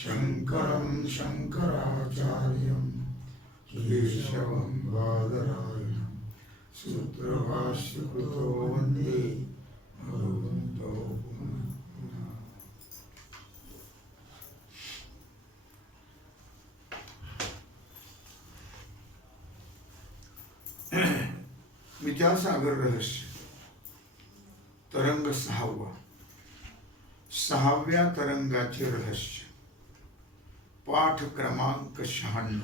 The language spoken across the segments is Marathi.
शङ्करं शङ्कराचार्यं केशवं बादरायणं सूत्रभाष्यकृतो वन्दे भगवन्तो पुनः पुनः। विद्यासागर रहस्य तरंग 6वा, 6व्या तरंगाचे रहस्य, पाठ क्रमांक 96।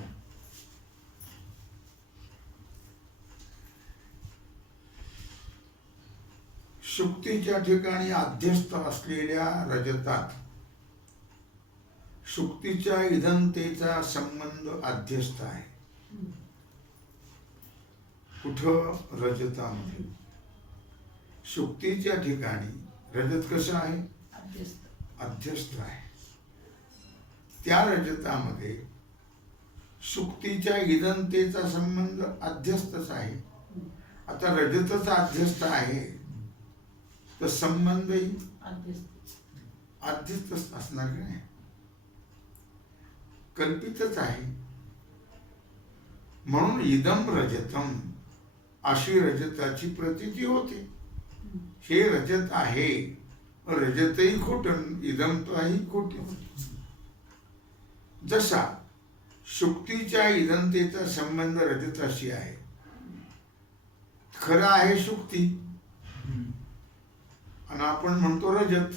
शुक्तीच्या ठिकाणी अध्यस्त असलेल्या रजतात शुक्तीच्या इदंतेचा संबंध अध्यस्त आहे। कुठं? रजतामध्ये। शुक्तीच्या ठिकाणी रजत कसं आहे? अध्यस्त आहे। त्या रजतामध्ये शुक्तीच्या इदंतेचा संबंध अध्यस्तच आहे। आता रजतच अध्यस्त आहे तर संबंधही अध्यस्तच असणार की नाही? कल्पितच आहे। म्हणून इदम रजतम अशी रजताची प्रतीती होते। हे रजत आहे, रजतही खोटं, इदम तो आहे खोटे। जसा शुक्तीच्या इदंतेचा संबंध रजताशी आहे, खरं आहे शुक्ती आणि आपण म्हणतो रजत।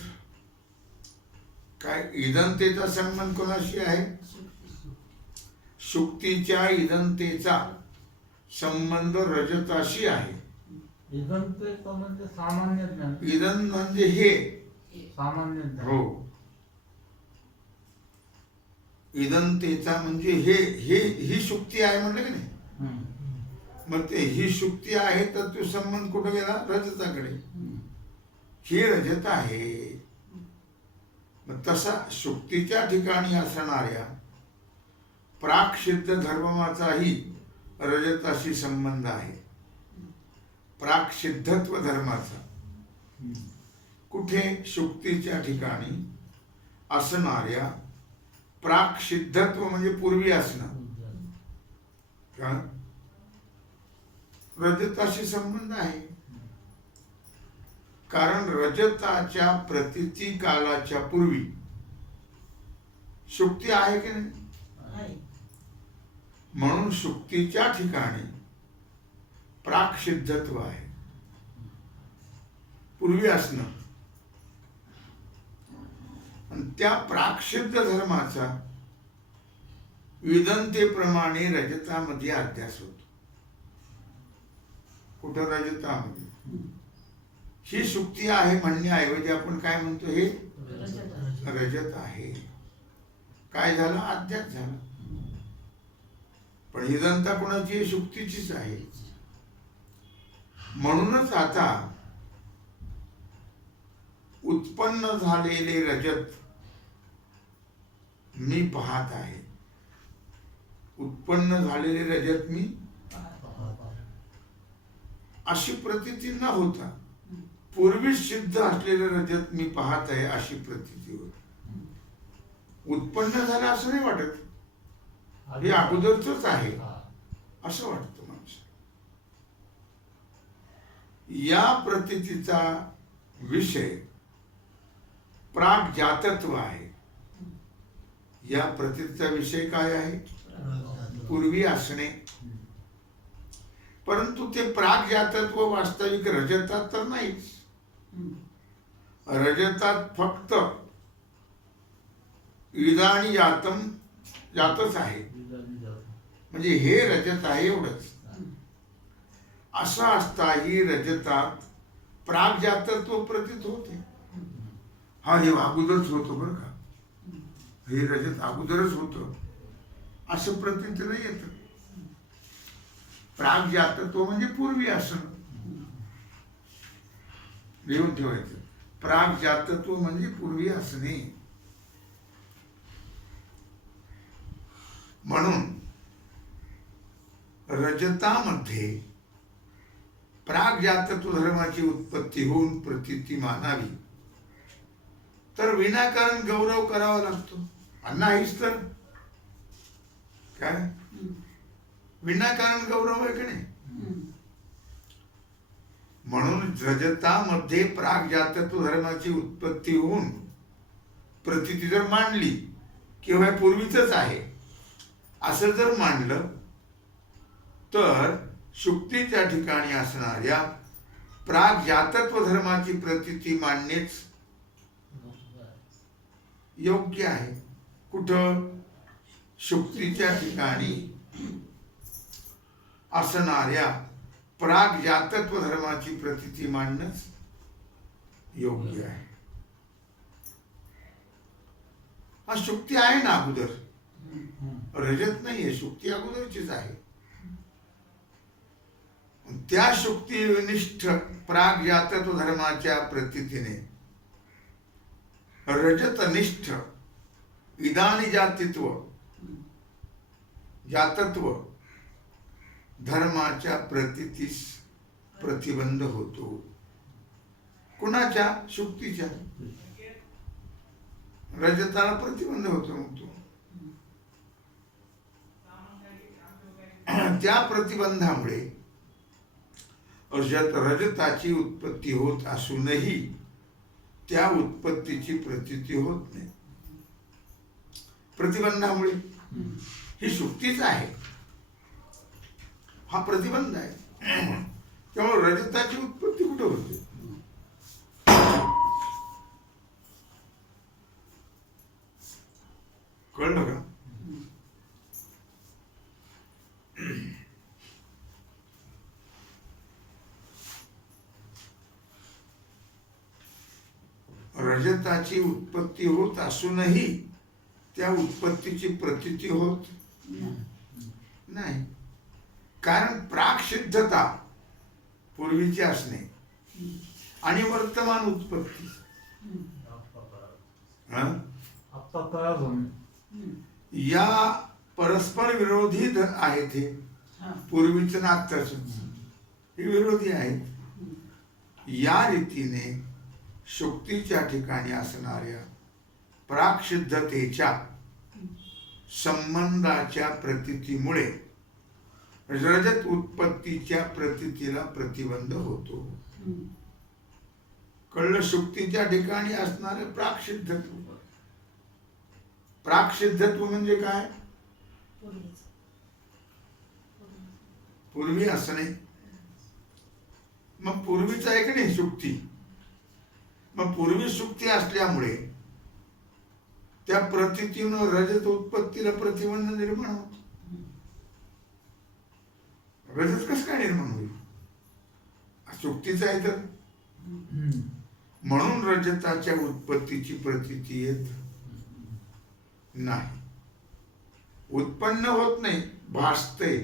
काय इदंतेचा संबंध कोणाशी आहे? शुक्तीच्या इदंतेचा संबंध रजताशी आहे। इदंतेचा म्हणजे सामान्य ज्ञान। इदन म्हणजे हे सामान्य ज्ञान। हो, इदंतेचा म्हणजे हे ही शुक्ती आहे म्हणलं की नाही? मग ते ही शुक्ती आहे तर तो संबंध कुठे गेला? रजताकडे। हे रजत आहे। मग तसा शुक्तीच्या ठिकाणी असणाऱ्या प्राक्सिद्ध धर्माचाही रजताशी संबंध आहे। प्राक्सिद्धत्व धर्माचा कुठे? शुक्तीच्या ठिकाणी असणाऱ्या प्राक्सिद्धत्व म्हणजे पूर्वी असणं का? रजताशी संबंध आहे। कारण रजताच्या प्रतीती कालाच्या पूर्वी शुक्ती आहे की नाही? म्हणून शुक्तीच्या ठिकाणी प्राक्सिद्धत्व आहे, पूर्वी असणं। आणि त्या प्राक्सिद्ध धर्माचा विदंतेप्रमाणे रजतामध्ये अध्यास होतो। कुठं? रजतामध्ये। ही शुक्ती आहे म्हणण्याऐवजी आपण काय म्हणतो? हे रजत आहे। काय झालं? अध्यास झाला। पण इदंता कोणाची? शुक्तीचीच आहे। म्हणूनच आता उत्पन्न झालेले रजत मी पाहत आहे। उत्पन्न झालेले रजत मी अशी प्रतीती न होता पूर्वी सिद्ध असलेले रजत मी पाहत आहे अशी प्रतीती होती। उत्पन्न झालं असं नाही वाटत, हे अगोदरच आहे असं वाटतं माणसं। या प्रतीतीचा विषय प्राग्जातत्व आहे। या प्रतीतीचा विषय काय आहे? पूर्वी असणे। परंतु ते प्राग्जातत्व वास्तविक रजतात तर नाहीच। रजतात फक्त इदानी जातम जातच आहे, म्हणजे हे रजत आहे एवढंच। असं असताही रजतात प्राग्जातत्व प्रतीत होते। हा, हे अगोदरच होतं बरं का, हे रजत अगोदरच होतं असं प्रतीत नाही येत। प्राग्जातत्व म्हणजे पूर्वी असणं, लिहून ठेवायचं। प्राग्जातत्व म्हणजे पूर्वी असणे। म्हणून रजतामध्ये प्राग्जातत्व धर्माची उत्पत्ती होऊन प्रतीती मानावी तर विनाकारण गौरव करावा लागतो। आणि नाहीच तर काय विनाकारण गौरव आहे की नाही. म्हणून रजतामध्ये प्रागजातत्व धर्माची उत्पत्ती होऊन प्रतीती जर मांडली किंवा पूर्वीच आहे असं जर मांडलं तर शुक्तीच्या ठिकाणी असणाऱ्या प्रागजातत्व धर्माची प्रतीती मांडणेच योग्य आहे. कुठं? शुक्तीच्या ठिकाणी असणाऱ्या प्रागजातत्व धर्माची प्रतीती मांडणंच योग्य आहे. हा शुक्ती आहे ना अगोदर, रजत नाहीये, शुक्ती अगोदरचीच आहे. त्या शुक्तिनिष्ठ प्रागजातत्व धर्माच्या प्रतीतीने रजतनिष्ठ इदानी जातत्व धर्माच्या प्रतीतीस प्रतिबंध होतो. कुणाच्या? शुक्तीच्या. रजताला प्रतिबंध होतो. मग तो त्या प्रतिबंधामुळे रजताची उत्पत्ती होत असूनही त्या उत्पत्तीची प्रतीती होत नाही. प्रतिबंधामुळे ही शुक्तीच आहे, हा प्रतिबंध आहे. त्यामुळे रजताची उत्पत्ती कुठे होते? कळलं का? रजताची उत्पत्ती होत असूनही त्या उत्पत्तीची प्रतीती होत नाही. कारण प्राकसिद्धता पूर्वीची असणे आणि वर्तमान उत्पत्ती या परस्पर विरोधी आहेत. हे पूर्वीचं ना आत्ताच हे विरोधी आहेत. या रीतीने शुक्तीच्या ठिकाणी असणाऱ्या प्राकसिद्धतेच्या संबंधाच्या प्रतीतीमुळे रजत उत्पत्तीच्या प्रतीतीला प्रतिबंध होतो. कळलं? शुक्तीच्या ठिकाणी असणारे प्राकसिद्धत्व. प्राकसिद्धत्व म्हणजे काय? पूर्वी असणे. मग पूर्वीच आहे की नाही शुक्ती? मग पूर्वी शुक्ती असल्यामुळे त्या प्रतीतीनं रजत उत्पत्तीला प्रतिबंध निर्माण होतो. रजत कसं काय निर्माण होईल? शुक्तीच आहे तर. म्हणून रजताच्या उत्पत्तीची प्रतीती येत नाही, उत्पन्न होत नाही, भासते.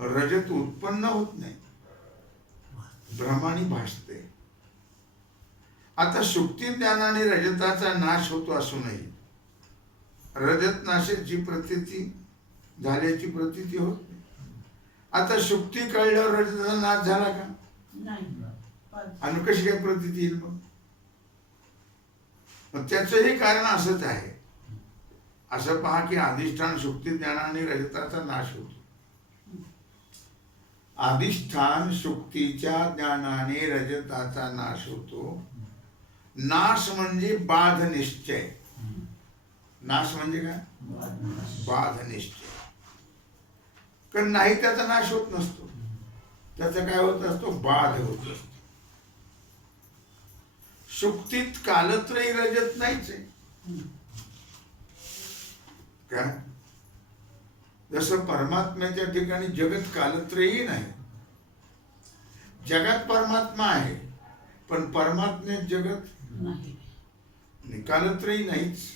रजत उत्पन्न होत नाही, भ्रमाने भासते. आता शुक्ती ज्ञानाने रजताचा नाश होतो असूनही रजत नाशाची प्रतीती झाल्याची प्रतीती होत नाही. आता शुक्ती कळल्यावर रजताचा नाश झाला का? आणि कशी काय प्रतीती येईल? मग त्याचंही कारण असंच आहे. असं पहा की अधिष्ठान शुक्ती ज्ञानाने रजताचा नाश होतो. अधिष्ठान शुक्तीच्या ज्ञानाने रजताचा नाश होतो. नाश म्हणजे बाध निश्चय. नाश म्हणजे काय? बाध निश्चय. कारण नाही त्याचा नाश होत नसतो, त्याचा काय होत असतो? बाध होत असतो. शुक्तीत कालत्रयी रजत नाहीच आहे. काय? जसं परमात्म्याच्या ठिकाणी जगत कालत्रयी नाही. जगात परमात्मा आहे पण परमात्म्यात जगत नाही, कालत्रयी नाहीच.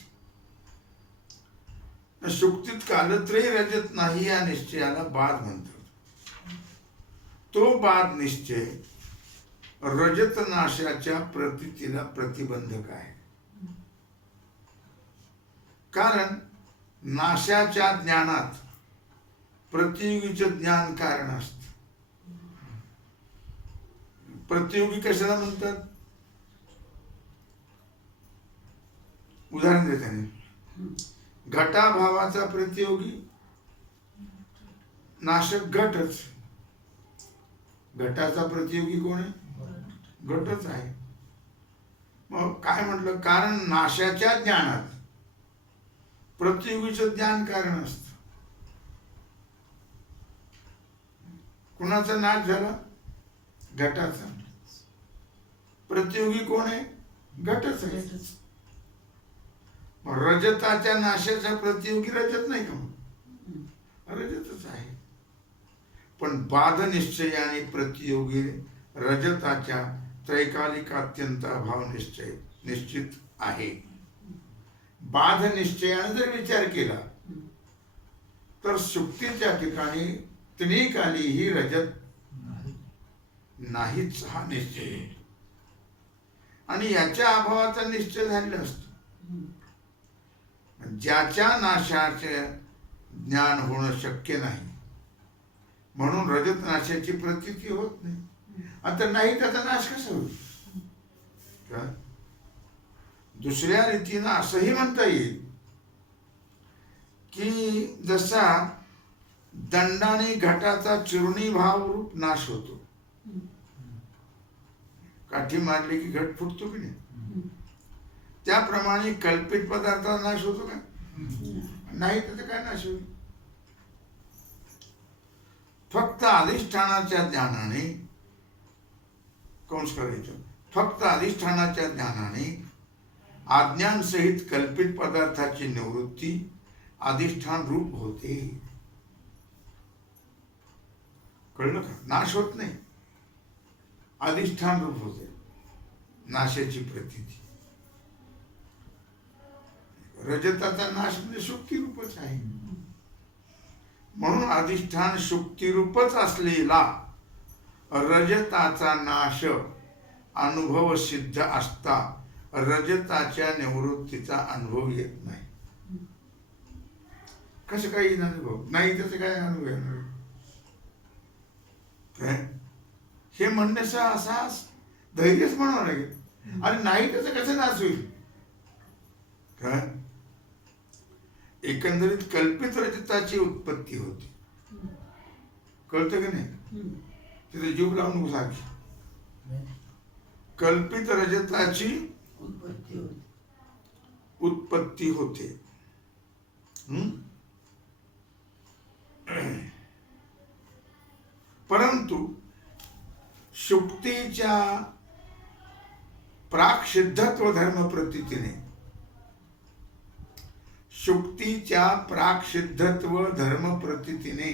शुक्तीत कालत्रयी रजत नाही या निश्चयाला बाध म्हणतात. तो बाध निश्चय रजत नाशाच्या प्रतीतीला प्रतिबंधक आहे. कारण नाशाच्या ज्ञानात प्रतियोगीचं ज्ञान कारण असतं. प्रतियोगी कशाला म्हणतात? उदाहरण देताना घटाभावाचा प्रतियोगी नाशक घटच. घटाचा प्रतियोगी कोण आहे? घटच आहे. मग काय म्हटलं? कारण नाशाच्या ज्ञानात प्रतियोगीचं ज्ञान कारण असतं. कुणाचा नाश झाला? घटाचा. प्रतियोगी कोण आहे? घटच आहे. मग रजताच्या नाशाचा प्रतियोगी रजत नाही का? मग रजतच आहे. पण बाध निश्चयाने प्रतियोगी रजताच्या त्रैकालिक अत्यंत अभाव निश्चित आहे. बाध निश्चयाने जर विचार केला तर सुक्तीच्या ठिकाणी त्रिकाली ही रजत नाहीच हा निश्चय आहे. आणि याच्या अभावाचा निश्चय झालेला असतो. ज्याच्या नाशाचे ज्ञान होणं शक्य नाही म्हणून रजत नाशाची प्रतीती होत नाही. आता नाही त्याचा नाश कसा होईल? दुसऱ्या रीतीनं असंही म्हणता येईल की जसा दंडाने घटाचा चूर्णी भाव रूप नाश होतो. काठी मारली की घट फुटतो की नाही, त्याप्रमाणे कल्पित पदार्थाचा नाश होतो का? नाही. त्याचा काय नाश होईल? फक्त अधिष्ठानाच्या ज्ञानाने कंस करायचं. फक्त अधिष्ठानाच्या ज्ञानाने अज्ञान सहित कल्पित पदार्थाची निवृत्ती अधिष्ठान रूप होते. कळलं का? नाश होत नाही, अधिष्ठान रूप होते. नाशाची प्रतीती. रजताचा नाश म्हणजे शुक्ती रूपच आहे. म्हणून अधिष्ठान शुक्ती रूपच असलेला रजताचा नाश अनुभव सिद्ध असता रजताच्या निवृत्तीचा अनुभव येत नाही. कसं काही अनुभव नाही? त्याचा काय अनुभव येणार? हे म्हणण्याचा असा धैर्यच म्हणावं लागेल. आणि नाही त्याचा कसं नाश होईल? काय एकंदरीत कल्पित रजताची उत्पत्ती होती. कळतं की नाही? तिथे जीव लावून नको सारखी. कल्पित रजताची उत्पत्ती होते. परंतु शुक्तीच्या प्राक्सिद्धत्व धर्म प्रतीतीने शुक्तीच्या प्राक्सिद्धत्व धर्म प्रतीतीने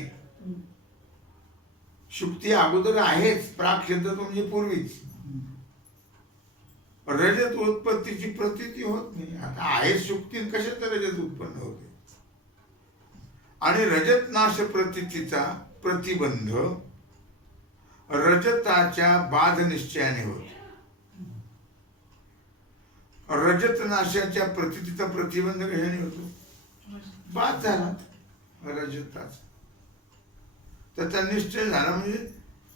शुक्ती अगोदर आहेच. प्राक्सिद्धत्व म्हणजे पूर्वीच. रजत उत्पत्तीची प्रतीती होत नाही. आता आहे शुक्ती, कशात रजत उत्पन्न होते? आणि रजत नाश प्रतीतीचा प्रतिबंध रजताच्या बाध निश्चयाने होतो. रजत नाशाच्या प्रतीतीचा प्रतिबंध कशाने होतो? बाध झाला रजताचा, त्याचा निश्चय झाला म्हणजे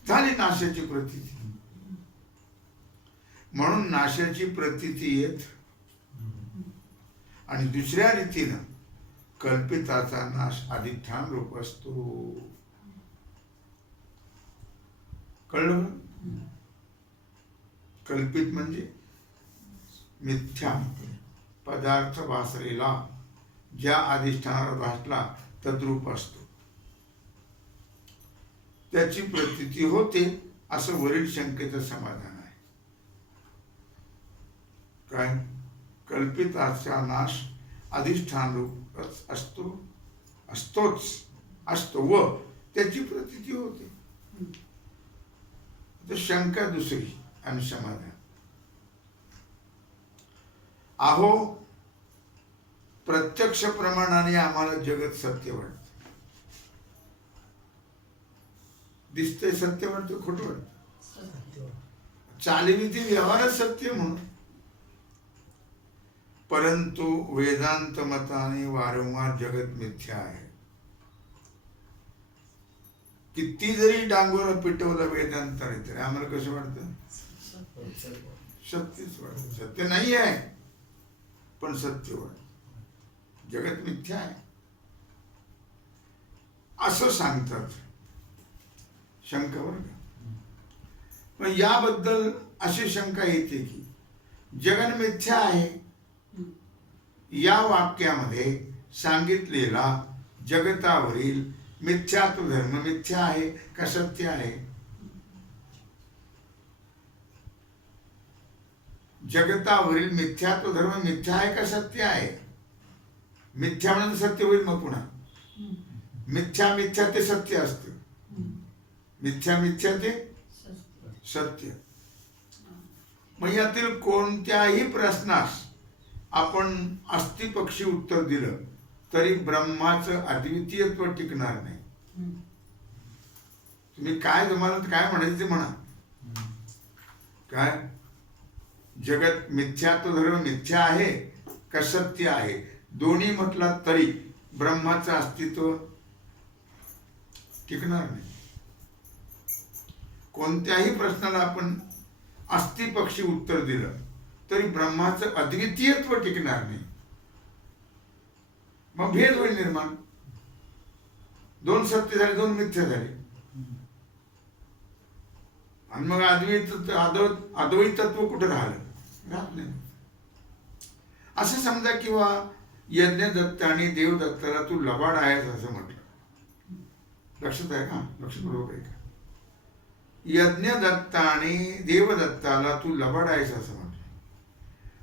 झाली नाशाची प्रतीती. म्हणून नाशाची प्रतीती येत आणि दुसऱ्या रीतीनं कल्पिताचा नाश अधिष्ठान रूप असतो. कळलं? कल्पित म्हणजे मिथ्या पदार्थ भासलेला ज्या अधिष्ठानावर भासला तद्रूप असतो, त्याची प्रतीती होते असं वरील शंकेचं समाधान आहे. काय? कल्पिताचा नाश अधिष्ठान रूप असतो व त्याची प्रतीती होते. तर शंका दुसरी आणि समाधान. अहो प्रत्यक्ष प्रमाणाने आम्हाला जगत सत्य वाटतं. दिसतंय सत्य वाटतं, खोटं वाटतं? चालविती व्यवहारच सत्य म्हणून. परंतु वेदांत मताने वारंवार जगत मिथ्या आहे. किती जरी डांगोरा पिटवलं वेदांताने तरी आम्हाला कसं वाटतं? सत्यच वाटतं. सत्य नाही आहे पण सत्यवर, जगत मिथ्या आहे असं सांगतात शंका बरं का. पण याबद्दल अशी शंका येते की जगन मिथ्या आहे या वाक्यामध्ये सांगितलेला जगतावरील मिथ्यात्व धर्म मिथ्या आहे का सत्य आहे? जगतावरील मिथ्यात्व धर्म मिथ्या आहे का सत्य आहे? मिथ्या म्हणजे सत्य होईल. मग पुन्हा मिथ्या मिथ्या ते सत्य असतं, मिथ्या मिथ्या ते सत्य. मग यातील कोणत्याही प्रश्नास आपण अस्थिपक्षी उत्तर दिलं तरी ब्रह्माचं अद्वितीयत्व टिकणार नाही. तुम्ही काय तुम्हाला काय म्हणायचं ते म्हणा. काय जगत मिथ्यात्व धर्म मिथ्या आहे का सत्य आहे? दोन्ही म्हटलं तरी ब्रह्माचं अस्तित्व टिकणार नाही. कोणत्याही प्रश्नाला आपण अस्थिपक्षी उत्तर दिलं तरी ब्रह्माचं अद्वितीयत्व टिकणार नाही. मग भेद होईल निर्माण. दोन सत्य झाले, दोन मिथ्या झाले, आणि मग अद्वैतत्व कुठं राहिलं? राहत नाही. असं समजा किंवा यज्ञदत्त आणि देवदत्ताला तू लबाड आहेस असं म्हटलं. लक्षात आहे का? लक्षपूर्वक आहे का? यज्ञदत्त आणि देवदत्ताला तू लबाड आहेस असं म्हटलं.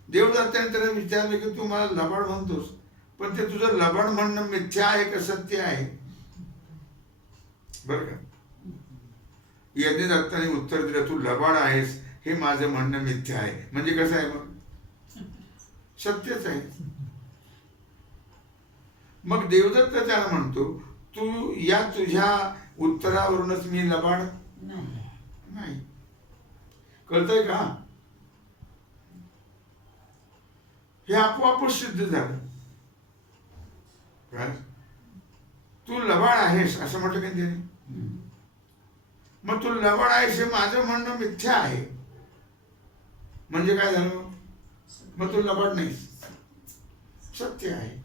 देवदत्ताने त्याला विचारलं की तू मला लबाड म्हणतोस, पण ते तुझं लबाड म्हणणं मिथ्या आहे का सत्य आहे? बरं का? यज्ञदत्ताने उत्तर दिलं तू लबाड आहेस हे माझं म्हणणं मिथ्या आहे. म्हणजे कसं आहे? मग सत्यच आहे. मग देवदत्त त्याला म्हणतो तू या तुझ्या उत्तरावरूनच मी लबाड नाही. कळतंय का? हे आपोआपच सिद्ध झालं. काय तू लबाड आहेस असं म्हटलं की त्याने. मग तू लबाड आहेस हे माझं म्हणणं मिथ्या आहे म्हणजे काय झालं? मग तू लबाड नाही, सत्य आहे.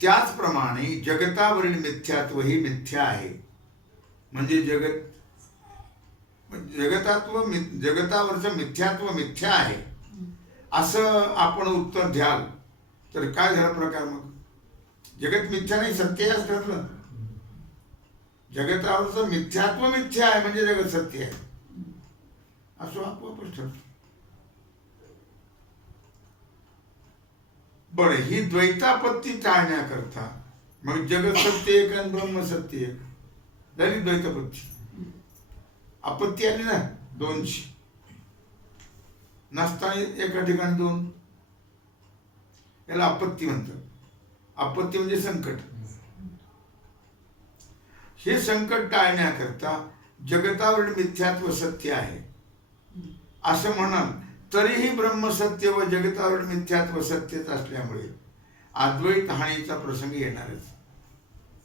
त्याचप्रमाणे जगतावरील मिथ्यात्व ही मिथ्या आहे. म्हणजे जगतावरचं मिथ्यात्व मिथ्या आहे असं आपण उत्तर द्याल तर काय झाला प्रकार? मग जगत मिथ्या नाही, सत्य आहे असं ठरलं. जगतावरचं मिथ्यात्व मिथ्या आहे म्हणजे जगत सत्य आहे असं आपोआपच ठरतं. बरं, ही द्वैतापत्ती टाळण्याकरता मग जगत सत्य एक आणि ब्रह्म सत्य एक झाली द्वैतापत्ती. आपत्ती आली ना दोनची, नसताना एका ठिकाणी दोन, याला आपत्ती म्हणतात. आपत्ती म्हणजे संकट. हे संकट टाळण्याकरता जगतावरील मिथ्यात्व सत्य आहे असं म्हणाल तरीही ब्रह्मसत्य व जगतावरील मिथ्यात्व सत्यच असल्यामुळे अद्वैत हानीचा प्रसंग येणारच.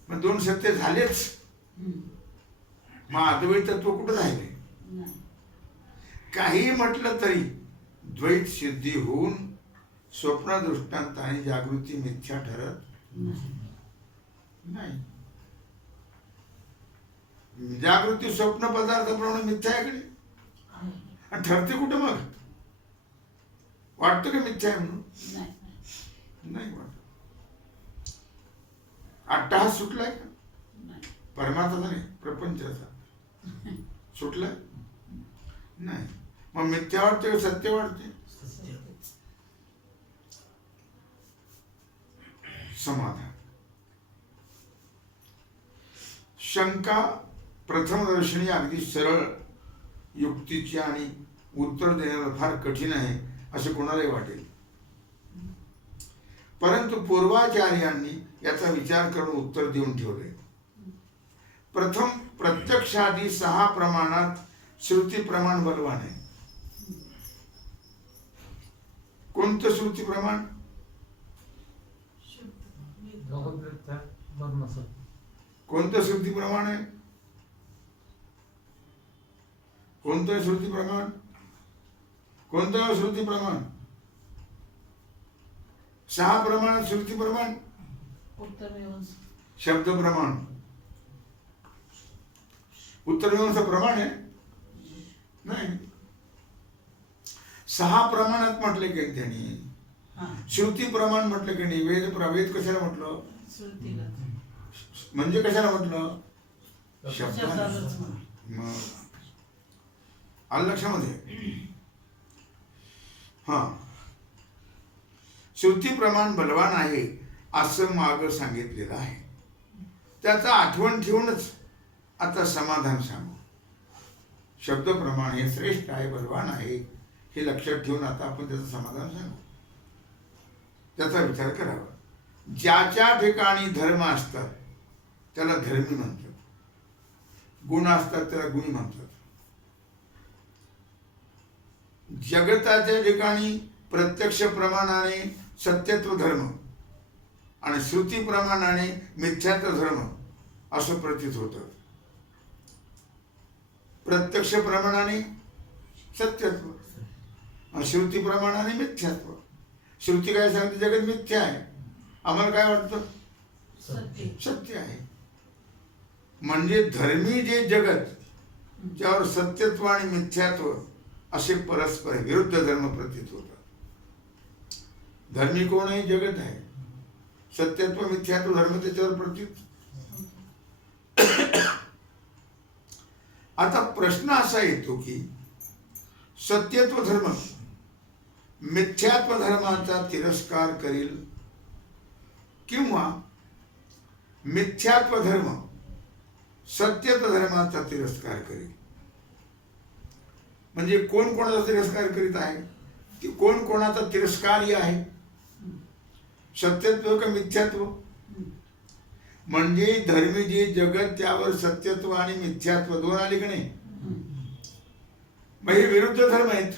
मग दोन सत्य झालेच, मग अद्वैतत्व कुठं राहिले? काही म्हटलं तरी द्वैत सिद्धी होऊन स्वप्न दृष्टांत आणि जागृती मिथ्या ठरत नाही. जागृती स्वप्न पदार्थाप्रमाणे मिथ्या आहे कडे, आणि ठरते कुठं? मग वाटतं का मिथ्या आहे म्हणून? नाही वाटत. अट्टहास सुटलाय का? परमार्थाचा नाही, प्रपंचाचा सुटलाय नाही. मग मिथ्या वाटते का सत्य वाटते? समाधान. शंका प्रथमदर्शनी अगदी सरळ युक्तीची आणि उत्तर देण्याला फार कठीण आहे असे कोणालाही वाटेल. परंतु पूर्वाचार्यांनी याचा विचार करून उत्तर देऊन ठेवले. प्रथम प्रत्यक्षादी 6 प्रमाणात श्रुती प्रमाण बलवान आहे. कोणतं श्रुती प्रमाण? कोणतं श्रुती प्रमाण आहे? कोणतं श्रुती प्रमाण? कोणतं श्रुती प्रमाण? 6 प्रमाणात श्रुती प्रमाण. शब्द प्रमाण उत्तरमीमांसा प्रमाण आहे नाही. 6 प्रमाणात म्हटले की त्यांनी श्रुती प्रमाण म्हटलं की नाही. वेद कशाला म्हटलं? म्हणजे कशाला म्हटलं? शब्द. मग आलं लक्षामध्ये? हा, श्रुती प्रमाण बलवान आहे असं माग सांगितलेलं आहे. त्याचा आठवण ठेवूनच आता समाधान सांगू. शब्द प्रमाण हे श्रेष्ठ आहे, बलवान आहे हे लक्षात ठेवून आता आपण त्याचं समाधान सांगू. त्याचा विचार करावा. ज्याच्या ठिकाणी धर्म असतात त्याला धर्मी म्हणतात, गुण असतात त्याला गुणी म्हणतात. जगताच्या ठिकाणी प्रत्यक्ष प्रमाणाने सत्यत्व धर्म आणि श्रुती प्रमाणाने मिथ्यात्व धर्म असं प्रतीत होतं. प्रत्यक्ष प्रमाणाने सत्यत्व आणि श्रुती प्रमाणाने मिथ्यात्व. श्रुती काय सांगते? जगत मिथ्या आहे. आम्हाला काय वाटतं? सत्य आहे. म्हणजे धर्मी जे जगत त्यावर सत्यत्व आणि मिथ्यात्व असे परस्पर विरुद्ध धर्म प्रतीत होतात. धर्मी कोण आहे? जगत आहे. सत्यत्व मिथ्यात्व धर्म त्याच्यावर प्रतीत. आता प्रश्न असा येतो की सत्यत्व धर्म मिथ्यात्व धर्माचा तिरस्कार करील किंवा मिथ्यात्व धर्म सत्यत्व धर्माचा तिरस्कार करील. म्हणजे कोण कोणाचा तिरस्कार करीत आहे? की कोण कोणाचा तिरस्कारी आहे? सत्यत्व का मिथ्यात्व? म्हणजे धर्मी जे जगत त्यावर सत्यत्व आणि मिथ्यात्व दोन आले की नाही? मग हे विरुद्ध धर्म आहेत.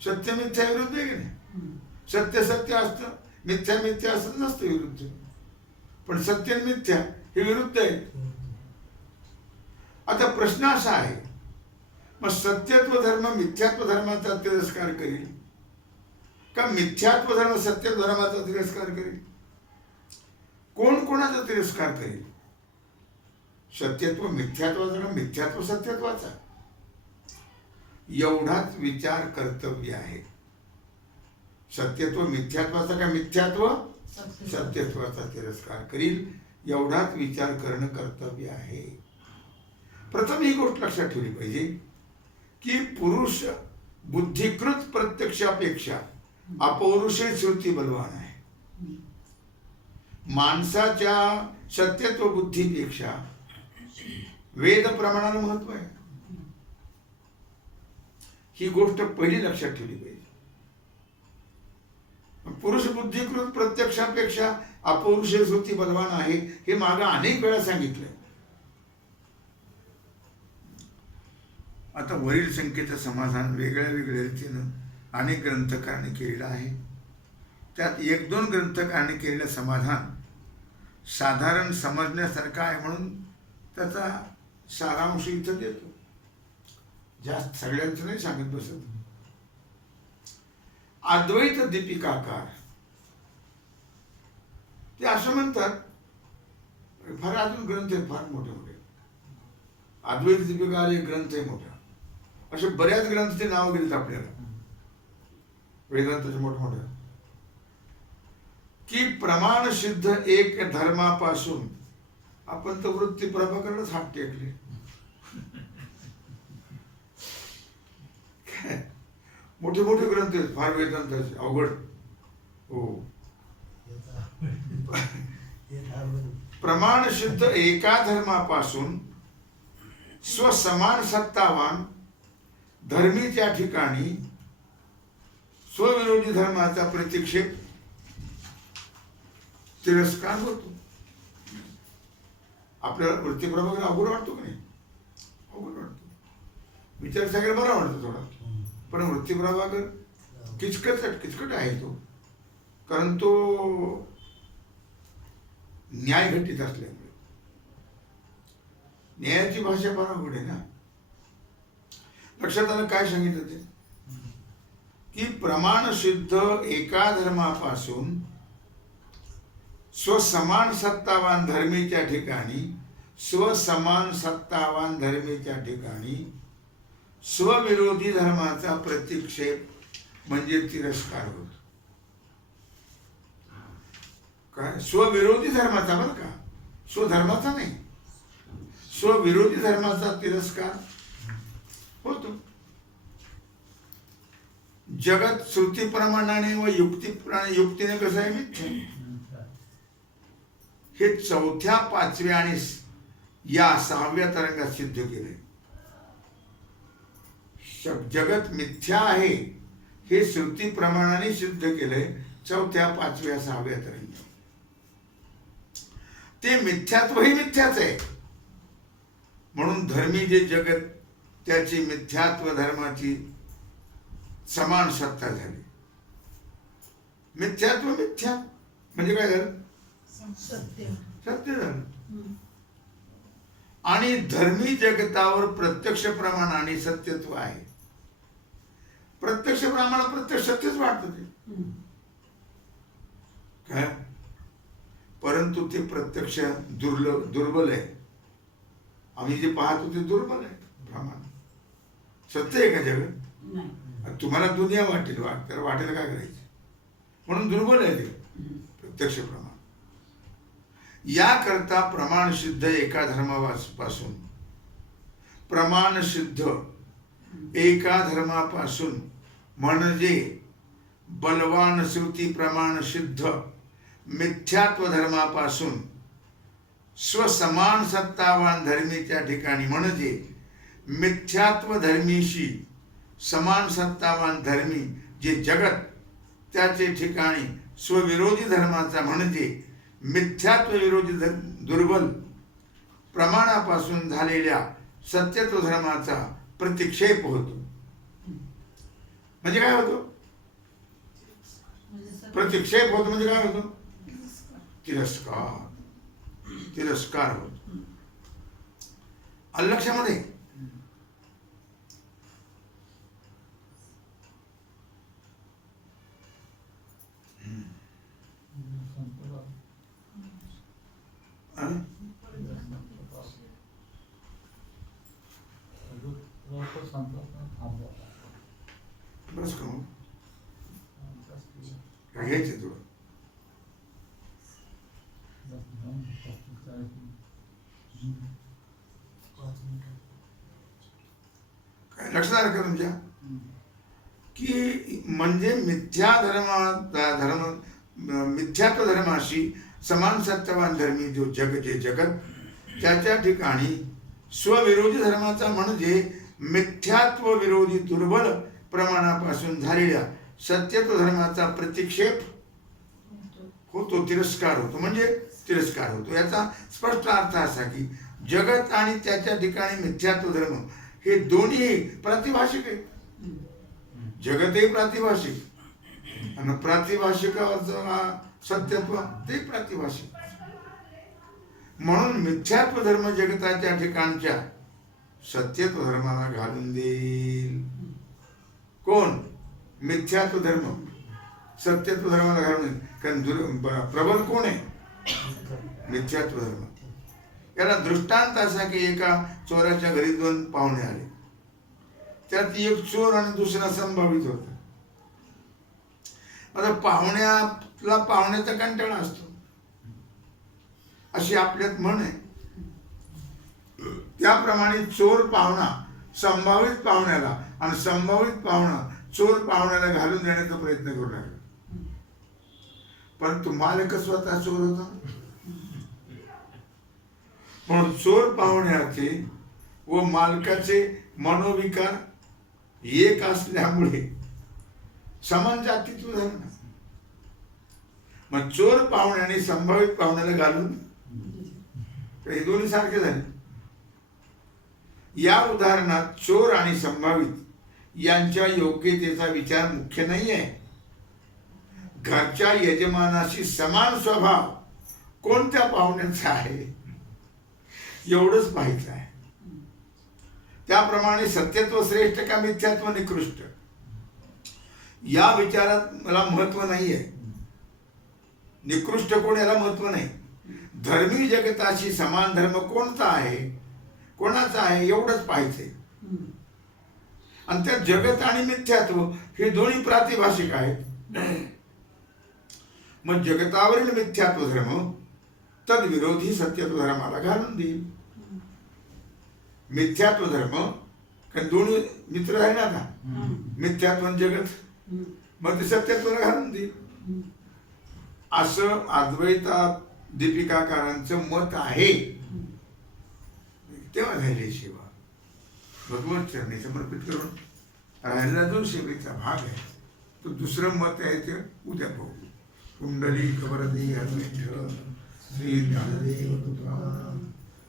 सत्य मिथ्या विरुद्ध आहे की नाही? सत्य सत्य असतं, मिथ्या मिथ्या असत नसतं विरुद्ध. पण सत्य आणि मिथ्या हे विरुद्ध आहेत. आता प्रश्न असा आहे, मग सत्यत्व धर्म मिथ्यात्व धर्माचा तिरस्कार करील का मिथ्यात्व धर्म सत्यत्व धर्माचा तिरस्कार करील? कोण कोणाचा तिरस्कार करेल? सत्यत्व मिथ्यात्वाचा का मिथ्यात्व सत्यत्वाचा? एवढाच विचार कर्तव्य आहे. सत्यत्व मिथ्यात्वाचा का मिथ्यात्व सत्यत्वाचा तिरस्कार करील एवढाच विचार करणं कर्तव्य आहे. प्रथम ही गोष्ट लक्षात ठेवली पाहिजे की पुरुष बुद्धिकृत प्रत्यक्षापेक्षा अपौरुषे श्रुती बलवान आहे. माणसाच्या सत्यत्व बुद्धीपेक्षा वेद प्रमाणाला महत्व आहे. ही गोष्ट पहिली लक्षात ठेवली पाहिजे. पुरुष बुद्धिकृत प्रत्यक्षापेक्षा अपौरुष श्रुती बलवान आहे हे मागे अनेक वेळा सांगितलंय. आता वरील शंकेचं समाधान वेगळ्या वेगळ्या रीतीनं अनेक ग्रंथकारांनी केलेलं आहे. त्यात 1-2 ग्रंथकारांनी केलेलं समाधान साधारण समजण्यासारखं आहे म्हणून त्याचा सारांश इथं देतो. जास्त सगळ्यांचं नाही सांगत बसत. अद्वैत दीपिकाकार ते असं म्हणतात, फार अजून ग्रंथ आहेत फार मोठे मोठे. अद्वैत दीपिका एक ग्रंथ आहे मोठा. असे बऱ्याच ग्रंथाचे नाव दिलेत आपल्याला वेदांताचे मोठमोठ्या, की प्रमाण सिद्ध एक धर्मापासून आपण तर वृत्ती प्रभाकरच हात टेकले. मोठे मोठे ग्रंथ आहेत फार वेदांताचे अवघड. हो, प्रमाण सिद्ध एका धर्मापासून स्वसमान सत्तावान धर्मीच्या ठिकाणी स्वविरोधी धर्माचा प्रतिक्षेप तिरस्कार होतो. आपल्याला वृत्ती प्रभाकर अवघड वाटतो की नाही? अवघड वाटतो. विचार सगळं बरा वाटतो थोडा, पण वृत्ती प्रभाकर किचकट आहे तो. कारण तो न्याय घटित असल्यामुळे न्यायाची भाषा फार अवघड आहे ना. लक्षात आलं काय सांगितलं ते? की प्रमाण सिद्ध एका धर्मापासून स्वसमान सत्तावान धर्मीच्या ठिकाणी, स्वसमान सत्तावान धर्मीच्या ठिकाणी स्वविरोधी धर्माचा प्रतिक्षेप म्हणजे तिरस्कार होतो. काय? स्वविरोधी धर्माचा, बरं का, स्वधर्माचा नाही, स्वविरोधी धर्माचा तिरस्कार होतो. जगत श्रुतीप्रमाणाने व युक्तीने कसं आहे मिथ्या. हे चौथ्या, पाचव्या आणि या 6व्या तरंगात सिद्ध केले. जगत मिथ्या आहे हे श्रुती प्रमाणाने सिद्ध केलंय चौथ्या, पाचव्या, 6व्या तरंगात. ते मिथ्यात्वही मिथ्याच आहे. म्हणून धर्मी जे जगत त्याची मिथ्यात्व धर्माची समान सत्ता झाली. मिथ्यात्व मिथ्या म्हणजे काय झालं? सत्य झालं. आणि धर्मी जगतावर प्रत्यक्ष प्रमाण आणि सत्यत्व आहे. प्रत्यक्ष प्रमाणात प्रत्यक्ष सत्यच वाटतं ते काय, परंतु ते प्रत्यक्ष दुर्बल आहे. आम्ही जे पाहतो ते दुर्बल आहे. प्रमाण सत्य आहे का जगत? तुम्हाला दुनिया वाटेल तर वाटेल काय करायचं, म्हणून दुर्बल आहे ते प्रत्यक्ष प्रमाण. याकरता प्रमाण सिद्ध एका धर्मापासून, प्रमाण सिद्ध एका धर्मापासून म्हणजे बलवान श्रुती प्रमाण सिद्ध मिथ्यात्व धर्मापासून स्वसमान सत्तावान धर्मीच्या ठिकाणी म्हणजे मिथ्यात्व धर्मीशी समान सत्तावान धर्मी जे जगत त्याचे ठिकाणी स्वविरोधी धर्माचा म्हणजे मिथ्यात्व विरोधी दुर्बल प्रमाणापासून झालेल्या सत्यत्व धर्माचा प्रतिक्षेप होतो. म्हणजे काय होतो? प्रतिक्षेप होतो म्हणजे काय होतो? तिरस्कार. तिरस्कार होतो. आलं लक्षामध्ये? बस का मग घ्यायचे तुला काय लक्षात आलं का तुमच्या? की म्हणजे मिथ्यात्व धर्माशी समान सत्यवान धर्मी जो जगत त्याच्या ठिकाणी स्वविरोधी धर्माचा म्हणजे मिथ्यात्व विरोधी दुर्बल प्रमाणापासून झालेल्या सत्यत्व धर्माचा प्रतिक्षेप होतो, तिरस्कार होतो. म्हणजे तिरस्कार होतो. याचा स्पष्ट अर्थ असा की जगत आणि त्याच्या ठिकाणी मिथ्यात्व धर्म हे दोन्ही प्रातिभाषिक आहे. जगतही प्रातिभाषिक आणि प्रातिभाषिकाचं सत्यत्व ते प्रातिभाषिक. म्हणून मिथ्यात्व धर्म जगताच्या ठिकाणच्या सत्यत्व धर्माला घालून देईल. कोण? मिथ्यात्व धर्म सत्यत्व धर्माला घालून देईल. कारण प्रबल कोण आहे? मिथ्यात्व धर्म. याला दृष्टांत असा की एका चोराच्या घरी 2 पाहुणे आले. त्यात एक चोर आणि दुसरा संभावित होता. आता पाहुण्याचा कंटाळा असतो अशी आपल्यात म्हण आहे. त्याप्रमाणे चोर पाहुणा संभावित पाहुण्याला आणि संभावित पाहुणा चोर पाहुण्याला घालून देण्याचा प्रयत्न करू लागला. परंतु मालक स्वतः चोर होता. म्हणून चोर पाहुण्याचे व मालकाचे मनोविकार एक असल्यामुळे समान जातीत्व झालं ना. मग चोर पाहुण्याने संभावित पाहुण्याला घालून हे दोन्ही सारखे झाले. या उदाहरणात चोर आणि संभावित यांच्या योग्यतेचा विचार मुख्य नाही आहे. घरच्या यजमानाशी समान स्वभाव कोणत्या पाहुण्याचा आहे एवढंच पाहायचं आहे. त्याप्रमाणे सत्यत्व श्रेष्ठ का मिथ्यात्व निकृष्ट या विचारात मला महत्व नाहीये. निकृष्ट कोण याला महत्व नाही. धर्मी जगताशी समान धर्म कोणता आहे, कोणाचा आहे एवढंच पाहायचंय. आणि त्या जगत आणि मिथ्यात्व हे दोन्ही प्रातिभाषिक आहेत. मग जगतावरील मिथ्यात्व धर्म तद्विरोधी सत्यत्व धर्माला घालून देईल. मिथ्यात्व धर्म कारण दोन्ही मित्र आहे ना आता, मिथ्यात्व आणि जगत, मग ते सत्यत्वाला घालून देईल असं अद्वैता दीपिकाकारांचं मत आहे. तेव्हा झाली सेवा भगवत चरणी समर्पित करून राहिला जो सेवेचा भाग आहे तो दुसरं मत आहे ते उद्या बघू. कुंडली कबरदी हरविठ्ठल श्री ज्ञानदेव तुकाराम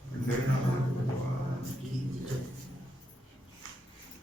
पंढरीनाथ